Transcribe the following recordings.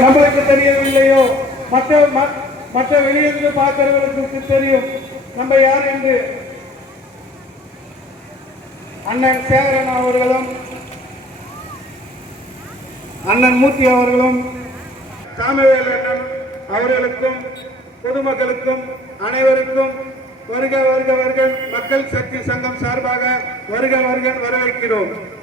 நம்மளுக்கு தெரியவில்லையோ? மற்ற ம- மற்ற வெளியிருந்து பார்க்கிறவர்களுக்கு தெரியும். நம்ம யார் என்று? அண்ணன் சேகரன் அவர்களும் அண்ணன் மூர்த்தி அவர்களும் காமவேல் அண்ணன் அவர்களுக்கும் பொதுமக்களுக்கும் அனைவருக்கும் வருக வருக வருக. மக்கள் சக்தி சங்கம் சார்பாக வருக வருக வரவேற்கிறோம்.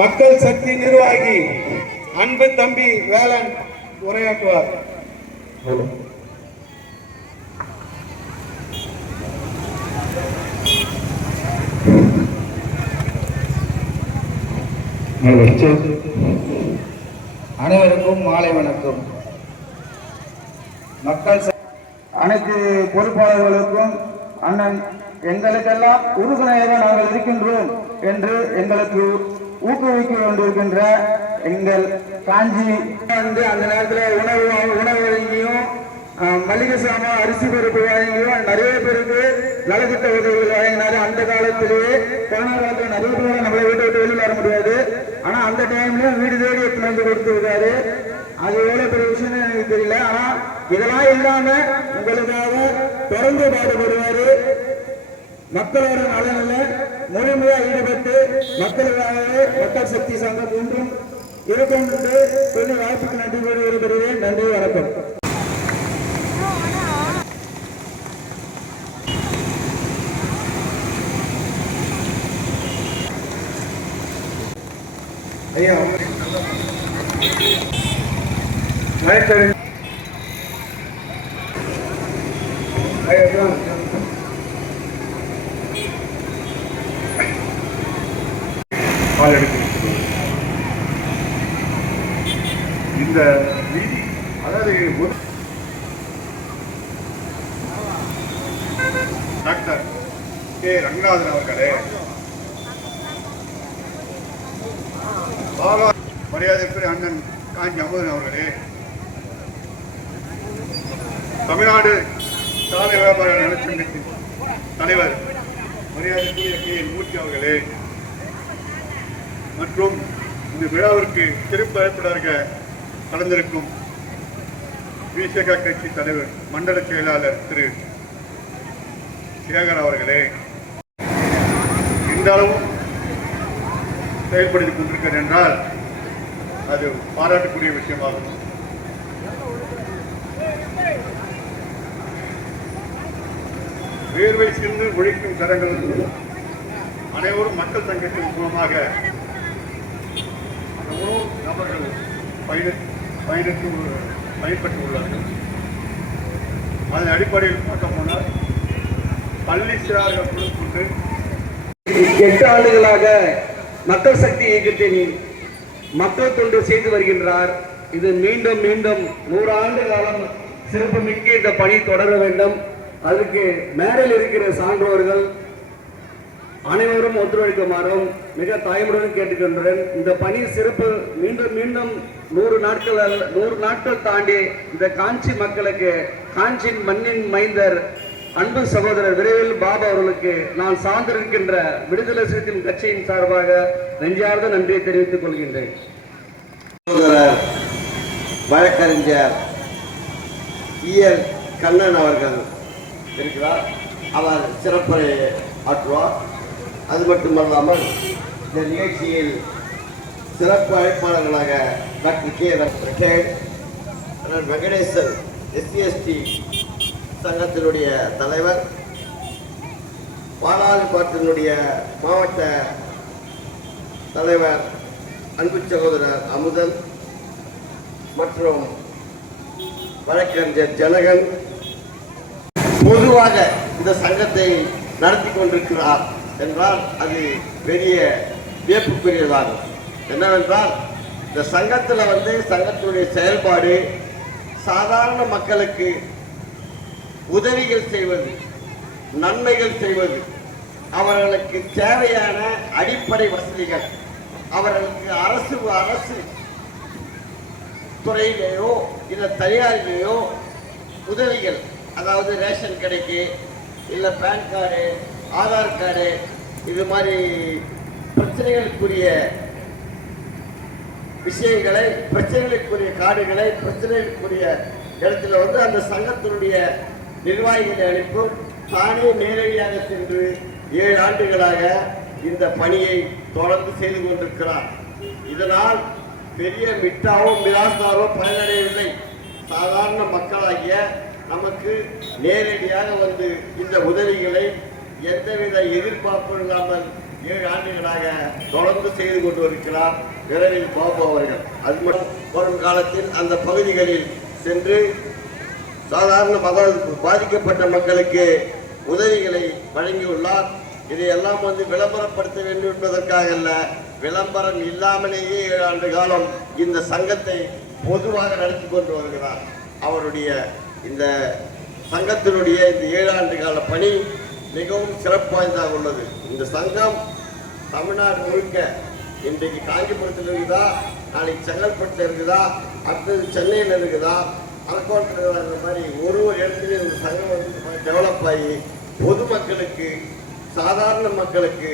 மக்கள் சக்தி நிர்வாகி அன்பு தம்பி வேலன் உரையாற்றுவார். அனைவருக்கும் மாலை வணக்கம். மக்கள் அனைத்து பொறுப்பாளர்களுக்கும் அண்ணன் எங்களுக்கெல்லாம் உறுதுணையாக நாங்கள் இருக்கின்றோம் என்று எங்களுக்கு ஊக்குவிக்க கொண்டிருக்கின்ற எங்கள் காஞ்சி வந்து அந்த நேரத்தில் உணவு உணவு வழங்கியும் மளிகை சாமான் அரிசி பருப்பு வழங்கியும் நிறைய பேருக்கு நலத்திட்ட உதவிகள் வழங்கினாரு. அந்த காலத்திலேயே கொரோனா காலத்தில் நிறைய பேர் நம்மளை வீட்டை விட்டு வெளியில் வர முடியாது. ஆனா அந்த டைம்ல வீடு தேடி எடுத்து வந்து கொடுத்துருக்காரு. அது எவ்வளவு பெரிய விஷயம் எனக்கு தெரியல. ஆனா இதெல்லாம் இல்லாம உங்களுக்காக தொடர்ந்து பாடுபடுவாரு. மக்களோட நலனில் முழுமையாக ஈடுபட்டு மக்களுக்காகவே மக்கள் சக்தி சங்கம் இன்றும் இருக்கும் என்று சொல்லி வாய்ப்புக்கு நன்றி கூறி விரும்புகிறேன் நன்றி வணக்கம் ஐயா வணக்கம் ஐயா சொல்லுங்க. பால் எடுக்கிறது இந்த நீதி அதாவது ஒரு- டாக்டர் கே ரங்கநாதன் அவர்களே பாலா மரியாதைக்குரிய அண்ணன் காஞ்சி அமுதன் அவர்களே தமிழ்நாடு சாலை வியாபார நலச்சங்கத்தின் தலைவர் மரியாதைக்குரிய கே என் மூர்த்தி அவர்களே மற்றும் இந்த விழாவிற்கு சிறப்பு அழைப்பாளராக கலந்திருக்கும் விசேக கட்சி தலைவர் மண்டல செயலாளர் திரு. சேகர் அவர்களே இந்த அளவும் செயல்படுத்திக் கொண்டிருக்கிறது என்றால் அது பாராட்டக்கூடிய விஷயமாகும். வேர்வை சிந்து ஒழிக்கும் கரங்கள் அனைவரும் மக்கள் சங்கத்தின் மூலமாக எவ்வளோ நபர்கள் பயணத்தில் பயணித்து பயன்பட்டு உள்ளார்கள் அதன் அடிப்படையில் பார்க்க போனால் பள்ளி சிறார்கள் குழு கொண்டு எட்டு ஆண்டுகளாக மக்கள் சக்தி இயக்கத்தின் மக்கள் தொண்டு செய்து வருகின்றார். இது மீண்டும் மீண்டும் நூறாண்டு காலம் சிறப்பு மிக்க இந்த பணி தொடர வேண்டும். அதற்கு மேடையில் இருக்கிற சான்றோர்கள் அனைவரும் ஒத்துழைக்குமாறும் மிக தாய்முடன் கேட்டுக்கொண்டேன் இந்த பணி சிறப்பு மீண்டும் மீண்டும் நூறு நாட்கள் அல்ல- நூறு நாட்கள் தாண்டி இந்த காஞ்சி மக்களுக்கு காஞ்சியின் மண்ணின் மைந்தர் அன்பு சகோதரர் விரைவில் பாபா அவர்களுக்கு நான் சார்ந்திருக்கின்ற விடுதலை சிறுத்தைகள் கட்சியின் சார்பாக நெஞ்சார்ந்த நன்றியை தெரிவித்துக் கொள்கின்றேன். சகோதரர் வழக்கறிஞர் ஈயர் கண்ணன் அவர்கள் இருக்கிறார். அவர் சிறப்புரை ஆற்றுவார். அது மட்டுமல்லாமல் இந்த நிகழ்ச்சியில் சிறப்பு அழைப்பாளர்களாக doctor K Venkatesh, Venkatesan SC ST சங்கத்தினுடைய தலைவர் பாலாறுபாட்டினுடைய மாவட்ட தலைவர் அன்பு சகோதரர் அமுதன் மற்றும் வழக்கறிஞர் ஜனகன் பொதுவாக இந்த சங்கத்தை நடத்தி கொண்டிருக்கிறார். என்றால் அது பெரிய வியப்புக்குரியதாகும் என்னவென்றால் இந்த சங்கத்தில் வந்து சங்கத்தினுடைய செயல்பாடு சாதாரண மக்களுக்கு உதவிகள் செய்வது நன்மைகள் செய்வது அவர்களுக்கு தேவையான அடிப்படை வசதிகள் அவர்களுக்கு அரசு அரசு துறையிலேயோ இல்லை தனியாரிலேயோ உதவிகள் அதாவது ரேஷன் கடைக்கு இல்லை பேன் கார்டு ஆதார் கார்டு இது மாதிரி பிரச்சனைகளுக்குரிய விஷயங்களை பிரச்சனைகளுக்குரிய கார்டுகளை பிரச்சனைகளுக்குரிய இடத்துல வந்து அந்த சங்கத்தினுடைய நிர்வாகிகளை அனுப்பும் தானே நேரடியாக சென்று ஏழு ஆண்டுகளாக இந்த பணியை தொடர்ந்து செய்து கொண்டிருக்கிறார். இதனால் பெரிய மிட்டாவோ மிராசாரோ பயனடையவில்லை. சாதாரண மக்களாகிய நமக்கு நேரடியாக வந்து இந்த உதவிகளை எந்தவித எதிர்பார்ப்பும் இல்லாமல் ஏழு ஆண்டுகளாக தொடர்ந்து செய்து கொண்டு வருகிறார் விரைவில் பாபு அவர்கள். அது மட்டும் வரும் காலத்தில் அந்த பகுதிகளில் சென்று சாதாரண மத பாதிக்கப்பட்ட மக்களுக்கு உதவிகளை வழங்கியுள்ளார். இதையெல்லாம் வந்து விளம்பரப்படுத்த வேண்டும் என்பதற்காக அல்ல விளம்பரம் இல்லாமலேயே ஏழு ஆண்டு காலம் இந்த சங்கத்தை பொதுவாக நடத்தி கொண்டு வருகிறார். அவருடைய இந்த சங்கத்தினுடைய இந்த ஏழு ஆண்டு கால பணி மிகவும் சிறப்பு வாய்ந்ததாக உள்ளது. இந்த சங்கம் தமிழ்நாடு முழுக்க இன்றைக்கு காஞ்சிபுரத்தில் இருக்குதா? நாளைக்கு செங்கல்பட்டில் இருக்குதா? அடுத்தது சென்னையில் இருக்குதா? அரக்கோணத்தில் இருக்கிற மாதிரி ஒரு ஒரு இடத்துலையும் இந்த சங்கம் வந்து டெவலப் ஆகி பொதுமக்களுக்கு சாதாரண மக்களுக்கு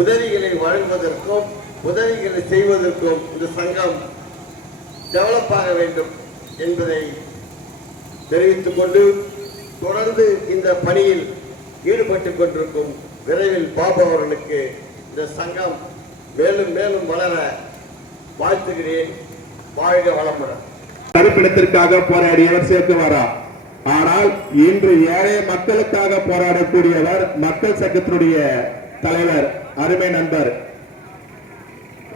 உதவிகளை வழங்குவதற்கும் உதவிகளை செய்வதற்கும் இந்த சங்கம் டெவலப் ஆக வேண்டும் என்பதை தெரிவித்துக் கொண்டு தொடர்ந்து இந்த பணியில் ஈடுபட்டுக் கொண்டிருக்கும் விரைவில் பாபு அவர்களுக்கு இந்த சங்கம் மேலும் மேலும் வளர வாழ்த்துகிறேன். வாழ்க வளமுடன். தடுப்பிடத்திற்காக போராடியவர் சேர்க்குவாரா ஆனால் இன்று ஏழை மக்களுக்காக போராடக்கூடியவர் மக்கள் சங்கத்தினுடைய தலைவர் அருமை நண்பர்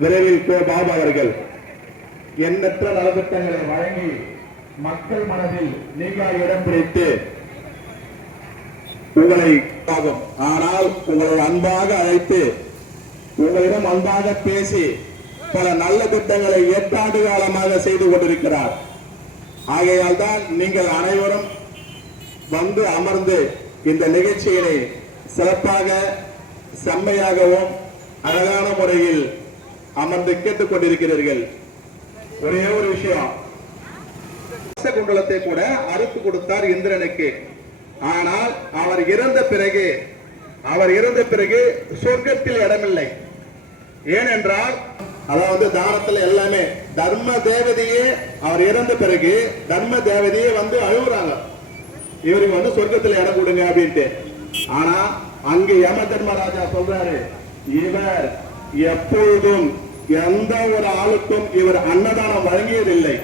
விரைவில் கோ பாபு அவர்கள். எண்ணற்ற நலத்திட்டங்களை வழங்கி மக்கள் மனதில் நீங்க இடம் பிடித்து உங்களை ஆகும் ஆனால் உங்களை அன்பாக அழைத்து உங்களிடம் அன்பாக பேசி பல நல்ல திட்டங்களை எட்டாண்டு காலமாக செய்து கொண்டிருக்கிறார். ஆகையால் தான் நீங்கள் அனைவரும் வந்து அமர்ந்து இந்த நிகழ்ச்சியினை சிறப்பாக செம்மையாகவும் அழகான முறையில் அமர்ந்து கேட்டுக் கொண்டிருக்கிறீர்கள். ஒரே ஒரு விஷயம். குண்டலத்தை கூட அறுப்பு கொடுத்தார் இந்திரனுக்கு. ஆனால் அவர் இறந்த பிறகு அவர் இறந்த பிறகு சொர்க்கத்தில் இடமில்லை. ஏனென்றால் அதாவது தானத்துல எல்லாமே தர்ம தேவதையே அவர் இறந்த பிறகு தர்ம தேவதையே வந்து அழுகுறாங்க இவருக்கு வந்து சொர்க்கத்துல இடம் கொடுங்க அப்படின்ட்டு. ஆனா அங்கு யம தர்மராஜா சொல்றாரு இவர் எப்பொழுதும் எந்த ஒரு ஆளுக்கும் இவர் அன்னதானம் வழங்கியதில்லை.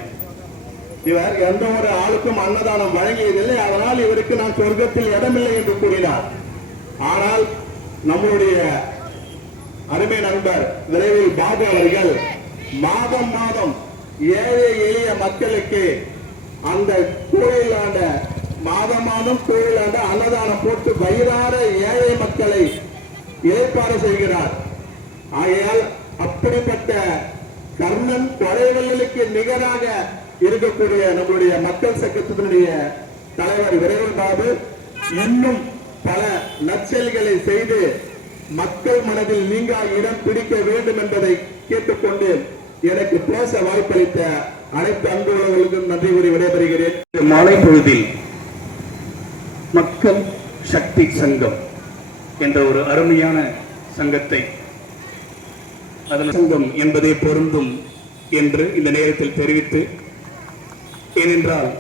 இவர் எந்த ஒரு ஆளுக்கும் அன்னதானம் வழங்கியதில்லை. அதனால் இவருக்கு நான் சொர்க்கத்தில் இடமில்லை என்று கூறினார். ஆனால் நம்முடைய அருமை நண்பர் விரைவில் பாபு அவர்கள் மாதம் மாதம் ஏழை எளிய மக்களுக்கு அந்த கோயிலாண்ட மாதம் மாதம் கோயிலாண்ட அன்னதானம் போட்டு வயிறார ஏழை மக்களை ஏற்பாடு செய்கிறார். ஆகையால் அப்படிப்பட்ட கர்ணன் கொலைவர்களுக்கு நிகராக இருக்கக்கூடிய நம்மளுடைய மக்கள் சங்கத்தினுடைய தலைவர் விரைவில் பாபு இன்னும் பல நற்செயல்களை செய்து மக்கள் மனதில் நீங்கா இடம் பிடிக்க வேண்டும் என்பதை கேட்டுக்கொண்டு எனக்கு பேச வாய்ப்பளித்த அனைத்து அன்புள்ளவர்களுக்கும் நன்றி கூறி விடைபெறுகிறேன். மாலை பொழுதில் மக்கள் சக்தி சங்கம் என்ற ஒரு அருமையான சங்கத்தை அதன் சங்கம் என்பதே பொருந்தும் என்று இந்த நேரத்தில் தெரிவித்து ஏனென்றால்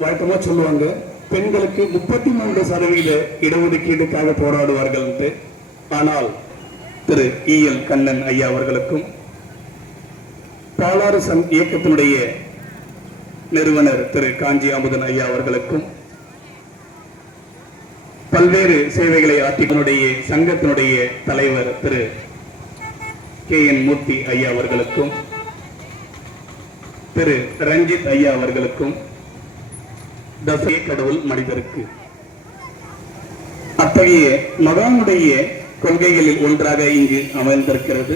வழக்கமா சொல்லுவாங்க பெண்களுக்கு முப்பத்தி மூன்று சதவீத இடஒதுக்கீடுக்காக போராடுவார்கள் ஆனால் திரு இஎல் கண்ணன் ஐயா அவர்களுக்கும் பாலாறு சங் இயக்கத்தினுடைய நிறுவனர் திரு காஞ்சி அமுதன் ஐயா அவர்களுக்கும் பல்வேறு சேவைகளை ஆற்றினுடைய சங்கத்தினுடைய தலைவர் திரு கே. என். மூர்த்தி ஐயா அவர்களுக்கும் திரு ரஞ்சித் ஐயா அவர்களுக்கும் தசை கடவுள் மனிதருக்கு. அத்தகைய மகானுடைய கொள்கைகளில் ஒன்றாக இங்கு அமைந்திருக்கிறது.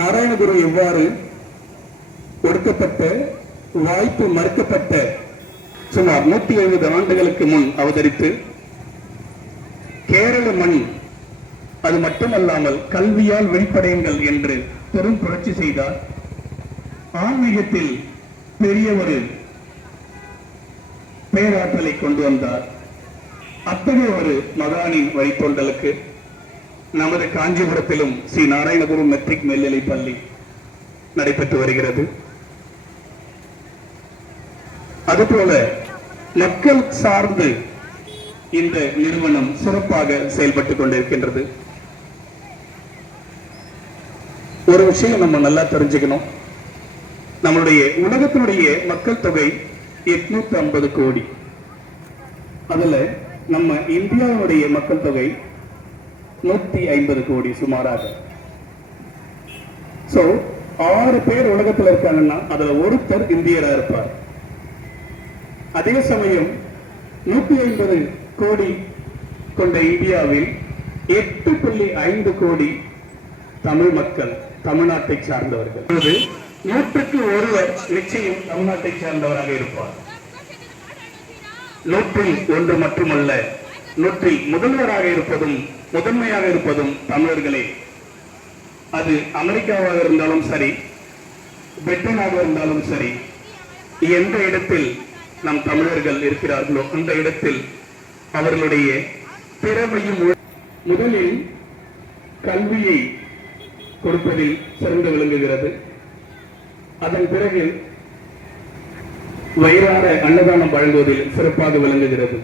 நாராயணகுரு எவ்வாறு ஒடுக்கப்பட்ட வாய்ப்பு மறுக்கப்பட்ட சுமார் நூத்தி எழுபது ஆண்டுகளுக்கு முன் அவதரித்து கேரள மண் அது மட்டுமல்லாமல் கல்வியால் வெளிப்படையுங்கள் என்று பெரும் புரட்சி செய்தார். ஆன்மீகத்தில் பெரிய ஒரு பேராற்றலை கொண்டு வந்தார். அத்தகைய ஒரு மகானின் வழித்தோன்றலுக்கு நமது காஞ்சிபுரத்திலும் ஸ்ரீ நாராயணகுரு மெட்ரிக் மேல்நிலை பள்ளி நடைபெற்று வருகிறது. அதுபோல மக்கள் சார்ந்து இந்த நிறுவனம் சிறப்பாக செயல்பட்டுக் கொண்டிருக்கின்றது. ஒரு விஷயம் நம்ம நல்லா தெரிஞ்சுக்கணும். நம்மளுடைய உலகத்தினுடைய மக்கள் தொகை எட்நூத்தி ஐம்பது கோடி. அதுல நம்ம இந்தியாவுடைய மக்கள் தொகை நூத்தி ஐம்பது கோடி சுமாராக. சோ ஆறு பேர் உலகத்துல இருக்காங்கன்னா அதுல ஒருத்தர் இந்தியரா இருப்பார். அதே சமயம் நூத்தி ஐம்பது கோடி கொண்ட இந்தியாவில் எட்டு புள்ளி ஐந்து கோடி தமிழ் மக்கள் தமிழ்நாட்டை சார்ந்தவர்கள். நூற்றுக்கு ஒருவர் நிச்சயம் தமிழ்நாட்டை சேர்ந்தவராக இருப்பார். நூற்றில் ஒன்று மட்டுமல்ல நூற்றில் முதல்வராக இருப்பதும் முதன்மையாக இருப்பதும் தமிழர்களே. அது அமெரிக்காவாக இருந்தாலும் சரி பிரிட்டனாக இருந்தாலும் சரி எந்த இடத்தில் நம் தமிழர்கள் இருக்கிறார்களோ அந்த இடத்தில் அவர்களுடைய திறமையும் முதலில் கல்வியை கொடுப்பதில் சிறந்து விளங்குகிறது. அதன் பிறகு வயிறார அன்னதானம் வழங்குவதில் சிறப்பாக விளங்குகிறது.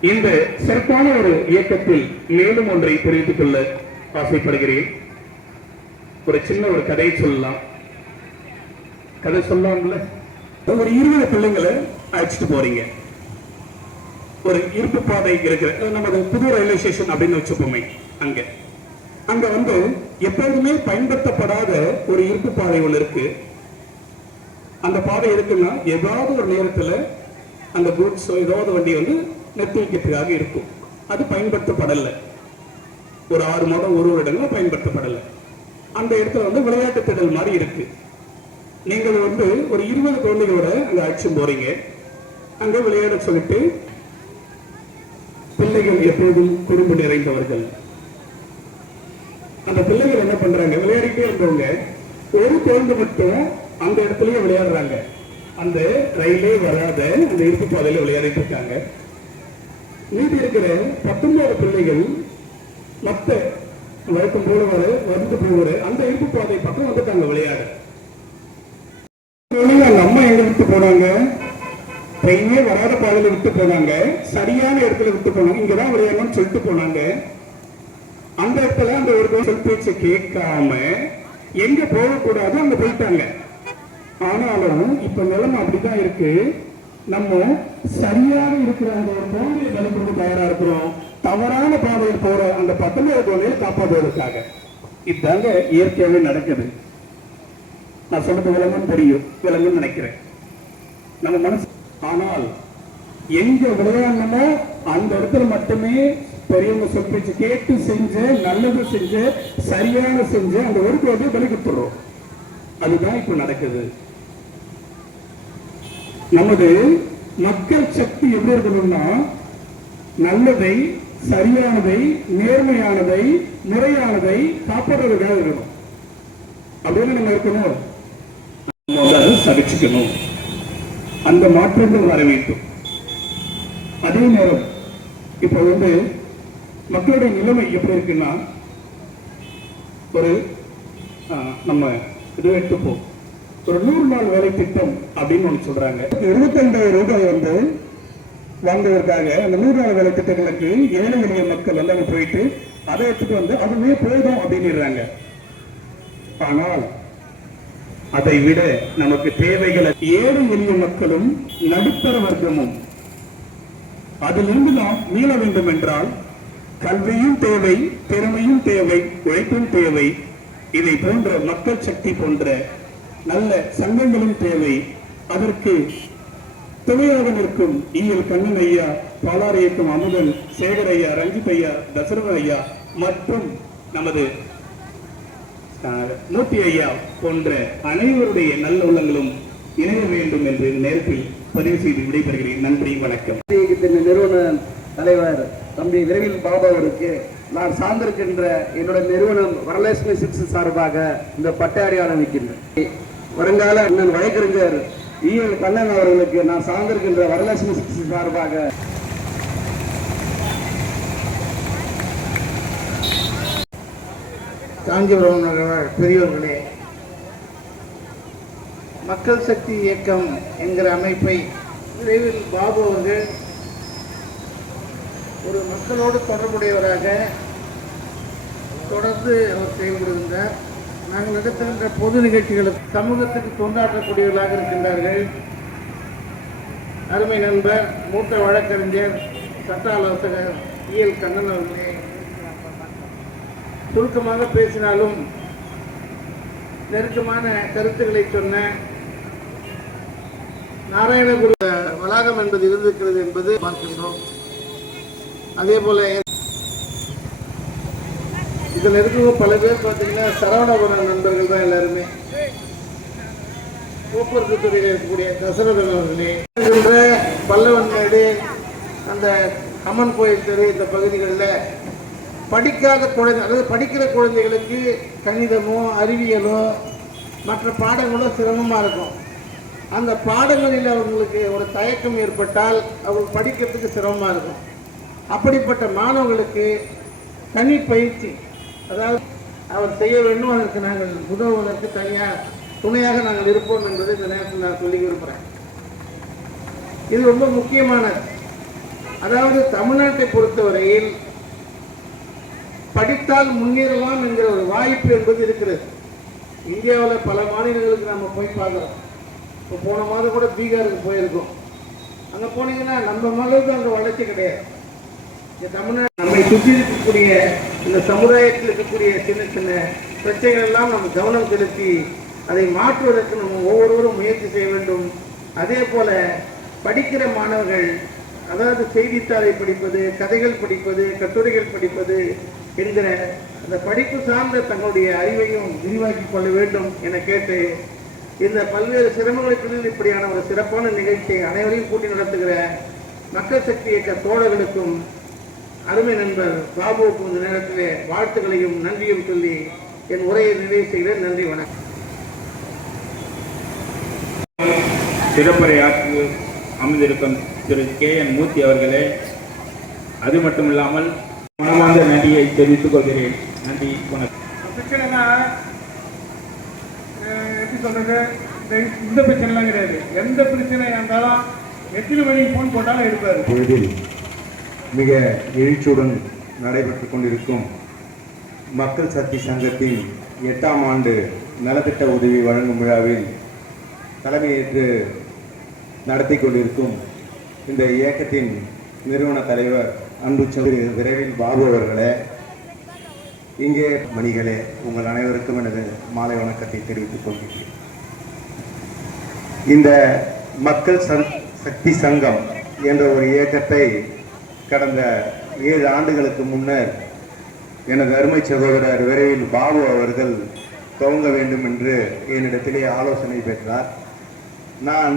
இந்த சிறப்பான ஒரு இயக்கத்தில் மேலும் ஒன்றை தெரிவித்துக் கொள்ள ஆசைப்படுகிறேன். ஒரு சின்ன ஒரு கதையை சொல்லலாம். கதை சொல்லாமல? ஒரு இருபது பிள்ளைங்களை அழைச்சிட்டு போறீங்க. ஒரு இருப்பு பாதை இருக்கிற நமது புது ரயில்வே ஸ்டேஷன் அப்படின்னு வச்சுப்போமே அங்க. அங்க வந்து எப்போதுமே பயன்படுத்தப்படாத ஒரு இருப்பு பாதை ஒன்று இருக்கு. அந்த பாதை இருக்குன்னா ஏதாவது ஒரு நேரத்துல அந்த கூட்ஸோ ஏதாவது வண்டி வந்து நிறுத்தி வைக்கிறதுக்காக இருக்கும். அது பயன்படுத்தப்படலை. ஒரு ஆறு மாதம் ஒரு வருடங்களா பயன்படுத்தப்படலை. அந்த இடத்துல வந்து விளையாட்டு திடல் மாதிரி இருக்கு. நீங்கள் வந்து ஒரு இருபது குழந்தைகளோட அங்க அழைச்சும் போறீங்க. அங்க விளையாட சொல்லிட்டு பிள்ளைகள் எப்போதும் குறும்பு நிறைந்தவர்கள். அந்த பிள்ளைகள் என்ன பண்றாங்க விளையாடிட்டே இருந்தவங்க ஒரு குழந்தை மட்டும் அந்த இடத்துலயே விளையாடுறாங்க. அந்த ரயிலே வராத அந்த இருப்பு பாதையில விளையாடிட்டு இருக்காங்க. மீதி இருக்கிற பத்தொன்பது பிள்ளைகள் மத்த வழக்கம் போல வர வந்து போகிற அந்த இருப்பு பாதை பக்கம் வந்துட்டாங்க விளையாட. அந்த அம்மா எங்க விட்டு போனாங்க? ட்ரெயினே வராத பாதையில விட்டு போனாங்க. சரியான இடத்துல விட்டு போனாங்க. இங்கதான் விளையாடணும்னு சொல்லிட்டு போனாங்க. அந்த இடத்துல அந்த ஒரு சொல் பேச்சை கேட்காம எங்க போகக்கூடாதோ அங்க போயிட்டாங்க. ஆனாலும் இப்ப நிலைமை அப்படிதான் இருக்கு. நம்ம சரியாக இருக்கிற அந்த ஒரு பாதையை பலிப்படுத்த தயாரா இருக்கிறோம். தவறான பாதையில் போற அந்த பத்தொன்பது குழந்தையை காப்பாற்றுவதற்காக. இதாங்க இயற்கையாவே நடக்குது. நான் சொல்றது விலங்குன்னு தெரியும் விலங்குன்னு நினைக்கிறேன். நம்ம மனசு ஆனால் எங்க விளையாடணுமோ அந்த இடத்துல மட்டுமே பெரியவங்க சொல் பேச்சு கேட்டு செஞ்ச நல்லது செஞ்ச சரியான செஞ்ச அந்த ஒரு குழந்தைய பலி கொடுத்துடுறோம் அதுதான் இப்ப நடக்குது. நமது மக்கள் சக்தி எப்படி இருக்கணும்னா நல்லதை சரியானதை நேர்மையானதை முறையானதை காப்பாற்றுறதுக்காக இருக்கணும். அப்படின்னு நம்ம இருக்கணும். நம்ம அதை சகிச்சுக்கணும். அந்த மாற்றங்கள் வர வேண்டும். அதே நேரம் இப்போ வந்து மக்களுடைய நிலைமை எப்படி இருக்குன்னா ஒரு நம்ம இது எடுத்துப்போம். ஒரு நூறு நாள் வேலை திட்டம் அப்படின்னு ஒன்று சொல்றாங்க. இருபத்தைந்தாயிரம் ரூபாய் வந்து வாங்குவதற்காக அந்த நூறு நாள் வேலை திட்டங்களுக்கு ஏழை எளிய மக்கள் வந்து அங்க போயிட்டு அதை எடுத்துட்டு வந்து அதுவே போதும் அப்படின்னுறாங்க. ஆனால் அதை விட நமக்கு தேவைகளை ஏழை எளிய மக்களும் நடுத்தர வர்க்கமும் அதிலிருந்து நாம் மீள வேண்டும் என்றால் கல்வியும் தேவை திறமையும் தேவை உழைப்பும் தேவை. இதை போன்ற மக்கள் சக்தி போன்ற நல்ல சங்கங்களும் தேவை. அதற்கு துணையாக நிற்கும் ஈயல் கண்ணன் ஐயா பாலார் இயக்கம் அமுதன் சேகர் ஐயா ரஞ்சித் ஐயா தசரதன் ஐயா மற்றும் நமது அஹ், மூர்த்தி ஐயா போன்ற அனைவருடைய நல்ல உள்ளங்களும் இணைய வேண்டும் என்று நேரத்தில் பதிவு செய்து விடைபெறுகிறேன். நன்றி வணக்கம். நிறுவன தலைவர் தம்பி விரைவில் பாபா அவருக்கு நான் சார்ந்திருக்கின்ற என்னோட நிறுவனம் வரலட்சுமி சிக்ஸ் சார்பாக இந்த பட்டை அடையாளம் வருங்கால அண்ணன் வழக்கறிஞர் ஈஎல் கண்ணன் அவர்களுக்கு நான் சார்ந்திருக்கின்ற வரலட்சுமி சிக்ஸ் சார்பாக காஞ்சிபுரம் பெரியோர்களே மக்கள் சக்தி இயக்கம் என்கிற அமைப்பை விரைவில் பாபு அவர்கள் ஒரு மக்களோடு தொடர்புடையவராக தொடர்ந்து அவர் செயல்படுகின்றார். நாங்கள் நடத்துகின்ற பொது நிகழ்ச்சிகளுக்கு சமூகத்துக்கு தொண்டாற்றக்கூடியவர்களாக இருக்கின்றார்கள். அருமை நண்பர் மூத்த வழக்கறிஞர் சட்ட ஆலோசகர் இஎல் கண்ணன் அவர்களே. சுருக்கமாக பேசினாலும் நெருக்கமான கருத்துக்களை சொன்ன நாராயணகுரு வளாகம் என்பது இருந்திருக்கிறது என்பது பார்க்கின்றோம். அதே போல் இதில் இருக்கிற பல பேர் பார்த்தீங்கன்னா சரவணபுர நண்பர்கள் தான் எல்லாருமே. போக்குவரத்து துறையில் இருக்கக்கூடிய தசரதன் அவர்களே இருக்கின்ற பல்லவன்மேடு அந்த அம்மன் கோயில் தெரு இந்த பகுதிகளில் படிக்காத குழந்தை அதாவது படிக்கிற குழந்தைகளுக்கு கணிதமோ அறிவியலோ மற்ற பாடங்களோ சிரமமாக இருக்கும். அந்த பாடங்களில் அவங்களுக்கு ஒரு தயக்கம் ஏற்பட்டால் அவங்க படிக்கிறதுக்கு சிரமமாக இருக்கும். அப்படிப்பட்ட மாணவர்களுக்கு தனி பயிற்சி. அதாவது அவர் செய்ய வேண்டும் அதற்கு நாங்கள் உதவுவதற்கு தனியாக துணையாக நாங்கள் இருப்போம் என்பதை இந்த நேரத்தில் நான் சொல்லி விரும்புகிறேன் இது ரொம்ப முக்கியமானது. அதாவது தமிழ்நாட்டை பொறுத்தவரையில் படித்தால் முன்னேறலாம் என்கிற ஒரு வாய்ப்பு என்பது இருக்கிறது. இந்தியாவில் பல மாநிலங்களுக்கு நம்ம போய் பார்க்குறோம். இப்போ போன மாதம் கூட பீகாருக்கு போயிருக்கோம். அங்கே போனீங்கன்னா நம்ம அளவுக்கு அங்கே வளர்ச்சி கிடையாது. இந்த தமிழ்நாடு நம்மை சுற்றி இருக்கக்கூடிய இந்த சமுதாயத்தில் இருக்கக்கூடிய சின்ன சின்ன பிரச்சனைகள் எல்லாம் நம்ம கவனம் செலுத்தி அதை மாற்றுவதற்கு நம்ம ஒவ்வொருவரும் முயற்சி செய்ய வேண்டும். அதே போல படிக்கிற மாணவர்கள் அதாவது செய்தித்தாளை படிப்பது கதைகள் படிப்பது கட்டுரைகள் படிப்பது என்கிற அந்த படிப்பு சார்ந்த தங்களுடைய அறிவையும் விரிவாக்கிக் கொள்ள வேண்டும் என கேட்டு இந்த பல்வேறு சிரமங்களுக்கு இப்படியான ஒரு சிறப்பான நிகழ்ச்சியை அனைவரையும் கூட்டி நடத்துகிற மக்கள் சக்தி இயக்க தோழர்களுக்கும் அருமை நண்பர் பாபுவுக்கும் இந்த நேரத்திலே வாழ்த்துக்களையும் நன்றியும் சொல்லி என் உரையை நிறைவு செய்கிறேன். நன்றி வணக்கம். சிறப்புரையாற்று அமர்ந்திருக்கும் திரு கே என் மூர்த்தி அவர்களே அது மட்டும் இல்லாமல் மனமார்ந்த நன்றியை தெரிவித்துக் கொள்கிறேன். நன்றி வணக்கம். பிரச்சனைனா எப்படி சொல்றது? இந்த பிரச்சனைலாம் கிடையாது. எந்த பிரச்சனையா இருந்தாலும் எத்தனை மணிக்கு ஃபோன் போட்டாலும் எடுப்பாரு. மிக எழுச்சியுடன் நடைபெற்றுக் கொண்டிருக்கும் மக்கள் சக்தி சங்கத்தின் எட்டாம் ஆண்டு நலத்திட்ட உதவி வழங்கும் விழாவில் தலைமையேற்று நடத்தி கொண்டிருக்கும் இந்த இயக்கத்தின் நிறுவன தலைவர் அன்பு சௌதரி விரைவில் பாபு அவர்களே இங்கே மணிகளே உங்கள் அனைவருக்கும் எனது மாலை வணக்கத்தை தெரிவித்துக் கொள்கிறேன். இந்த மக்கள் சங் சக்தி சங்கம் என்ற ஒரு இயக்கத்தை கடந்த ஏழு ஆண்டுகளுக்கு முன்னர் எனது அருமை சகோதரர் விரைவில் பாபு அவர்கள் துவங்க வேண்டும் என்று என்னிடத்திலே ஆலோசனை பெற்றார். நான்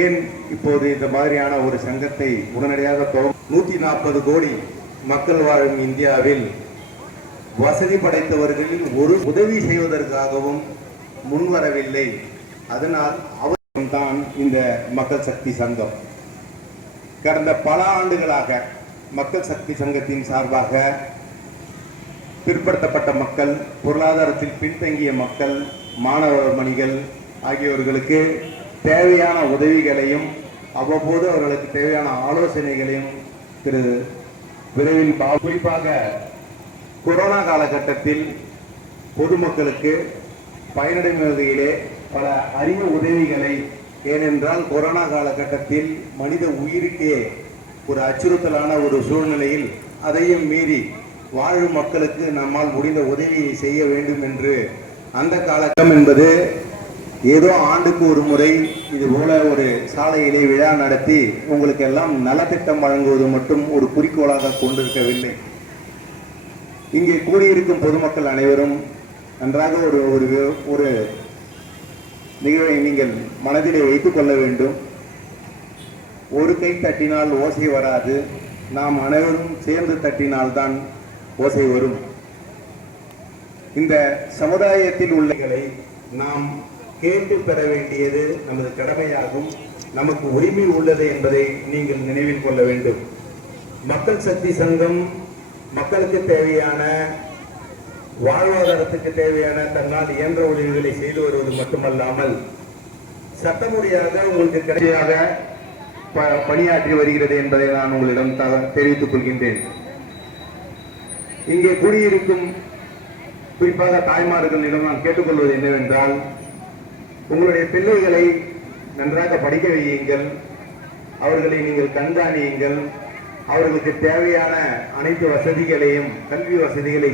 ஏன் இப்போது இந்த மாதிரியான ஒரு சங்கத்தை உடனடியாக நூற்றி நாற்பது கோடி மக்கள் வாழும் இந்தியாவில் வசதி படைத்தவர்களில் ஒரு உதவி செய்வதற்காகவும் முன்வரவில்லை. அதனால் அவரும் தான் இந்த மக்கள் சக்தி சங்கம். கடந்த பல ஆண்டுகளாக மக்கள் சக்தி சங்கத்தின் சார்பாக பிற்படுத்தப்பட்ட மக்கள் பொருளாதாரத்தில் பின்தங்கிய மக்கள் மாணவ மணிகள் ஆகியோர்களுக்கு தேவையான உதவிகளையும் அவ்வப்போது அவர்களுக்கு தேவையான ஆலோசனைகளையும் திரு விரைவில் குறிப்பாக கொரோனா காலகட்டத்தில் பொதுமக்களுக்கு பயனடையும் வகையிலே பல அறிவு உதவிகளை ஏனென்றால் கொரோனா காலகட்டத்தில் மனித உயிருக்கே ஒரு அச்சுறுத்தலான ஒரு சூழ்நிலையில் அதையும் மீறி வாழும் மக்களுக்கு நம்மால் முடிந்த உதவியை செய்ய வேண்டும் என்று அந்த காலகட்டம் என்பது ஏதோ ஆண்டுக்கு ஒரு முறை இது போல ஒரு சாலையிலே விழா நடத்தி உங்களுக்கு எல்லாம் நலத்திட்டம் வழங்குவது மட்டும் ஒரு குறிக்கோளாக கொண்டிருக்கவில்லை. இங்கே கூடியிருக்கும் பொதுமக்கள் அனைவரும் நன்றாக ஒரு ஒரு ஒரு நிகழ்வை நீங்கள் மனதிலே வைத்துக் கொள்ள வேண்டும். ஒரு கை தட்டினால் ஓசை வராது. நாம் அனைவரும் சேர்ந்து தட்டினால்தான் ஓசை வரும். இந்த சமுதாயத்தில் உள்ளகளை நாம் கேட்டு பெற வேண்டியது நமது கடமையாகும். நமக்கு உரிமை உள்ளது என்பதை நீங்கள் நினைவில் கொள்ள வேண்டும். மக்கள் சக்தி சங்கம் மக்களுக்கு தேவையான வாழ்வாதாரத்துக்கு தேவையான தன்னால் இயன்ற உதவிகளை செய்து வருவது மட்டுமல்லாமல் சட்டமுறையாக உங்களுக்கு கடைசியாக ப- பணியாற்றி வருகிறது என்பதை நான் உங்களிடம் தெரிவித்துக் கொள்கின்றேன். இங்கே கூடியிருக்கும் குறிப்பாக தாய்மார்களிடம் நான் கேட்டுக்கொள்வது என்னவென்றால் உங்களுடைய பிள்ளைகளை நன்றாக படிக்க வையுங்கள் அவர்களை நீங்கள் கண்காணியுங்கள் அவர்களுக்கு தேவையான அனைத்து வசதிகளையும் கல்வி வசதிகளை